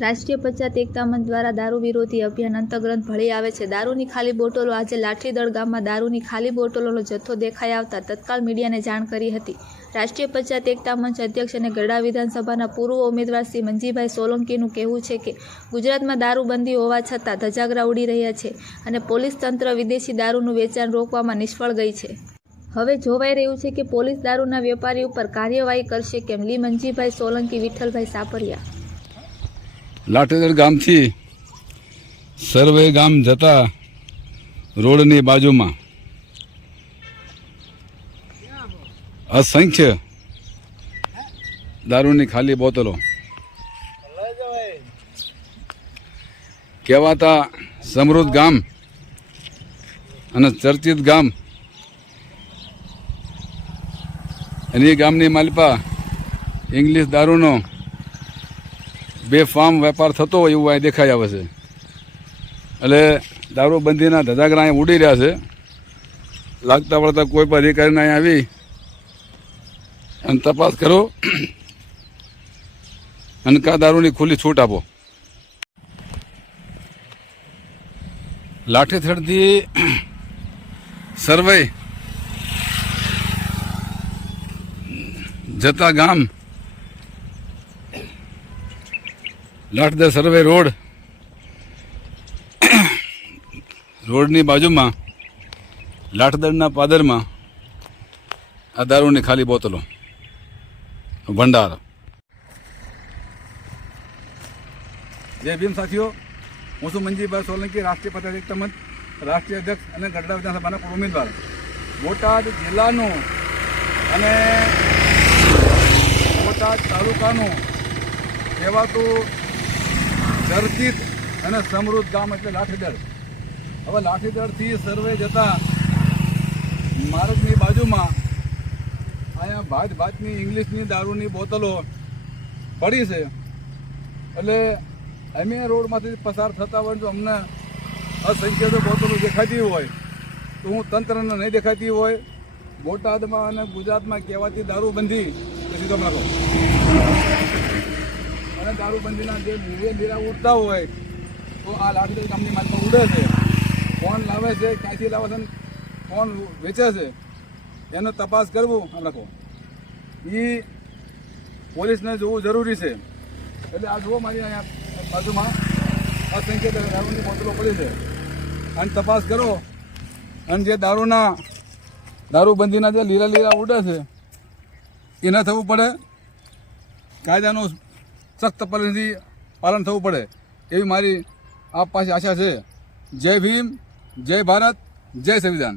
રાષ્ટ્રીય પંચાયત એકતા મંચ દ્વારા દારૂ વિરોધી અભિયાન અંતર્ગત ભળી આવે છે. દારૂની ખાલી બોટલો. આજે લાઠીદળ ગામમાં દારૂની ખાલી બોટલોનો જથ્થો દેખાઈ આવતા તત્કાલ મીડિયાને જાણ કરી હતી. રાષ્ટ્રીય પંચાયત એકતા મંચ અધ્યક્ષ અને ગઢડા વિધાનસભાના પૂર્વ ઉમેદવાર શ્રી મંજીભાઈ સોલંકીનું કહેવું છે કે ગુજરાતમાં દારૂબંધી હોવા છતાં ધજાગરા ઉડી રહ્યા છે અને પોલીસ તંત્ર વિદેશી દારૂનું વેચાણ રોકવામાં નિષ્ફળ ગઈ છે. હવે જોવાઈ રહ્યું છે કે પોલીસ દારૂના વેપારી ઉપર કાર્યવાહી કરશે કેમ. લી મંજીભાઈ સોલંકી, વિઠ્ઠલભાઈ સાપરિયા. લાઠીદળ ગામથી સર્વે ગામ જતા રોડની બાજુમાં અસંખ્ય દારૂની ખાલી બોટલો કહેવાતા સમૃદ્ધ ગામ અને ચર્ચિત ગામ અને એ ગામની માલપા ઇંગ્લિશ દારૂનો બેફામ વેપાર થતો હોય એવું અહીં દેખાઈ આવે છે. એટલે દારૂબંધીના ધજાગરા અહીં ઉડી રહ્યા છે. લાગતા વળતા કોઈ પણ અધિકારીને અહીં આવી અને તપાસ કરો અને કા દારૂની ખુલ્લી છૂટ આપો. લાઠીથડથી સરવઈ જતા ગામ લાઠીદળ સર્વે રોડની બાજુમાં લાઠીદળના પાદરમાં આ દારૂની ખાલી બોટલો ભંડાર. જય ભીમ સાથીઓ, હું છું મંજીભાઈ સોલંકી, રાષ્ટ્રીય પંચાયત એકતા મંચ રાષ્ટ્રીય અધ્યક્ષ અને ગઢડા વિધાનસભાના પૂર્વ ઉમેદવાર. બોટાદ જિલ્લાનું અને બોટાદ તાલુકાનું કહેવાતું ચર્ચિત અને સમૃદ્ધ ગામ એટલે લાઠીદળ. હવે લાઠીદળથી સર્વે જતા માર્ગની બાજુમાં અહીંયા ભાતની ઇંગ્લિશની દારૂની બોટલો પડી છે. એટલે અમે રોડમાંથી પસાર થતા હોય તો અમને અસંખ્ય બોટલો દેખાતી હોય તો હું તંત્રને નહીં દેખાતી હોય. બોટાદમાં અને ગુજરાતમાં કહેવાતી દારૂબંધી પછી તમે કહો અને દારૂબંધીના જે લીરા ઉડતા હોય તો આ લાઠીદળ ગામની માલમાં ઉડે છે. કોણ લાવે છે, ક્યાંથી લાવે છે, કોણ વેચે છે એનો તપાસ કરવું આપણે કહો એ પોલીસને જોવું જરૂરી છે. એટલે આ જુઓ મારી અહીંયા બાજુમાં અસંખ્ય દારૂની બોટલો પડી છે અને તપાસ કરો અને જે દારૂબંધીના જે લીરા ઉડે છે એ ન થવું પડે. કાયદાનું સખ્ત પાલન થવું પડે એવી મારી આપ પાસે આશા છે. જય ભીમ, જય ભારત, જય સંવિધાન.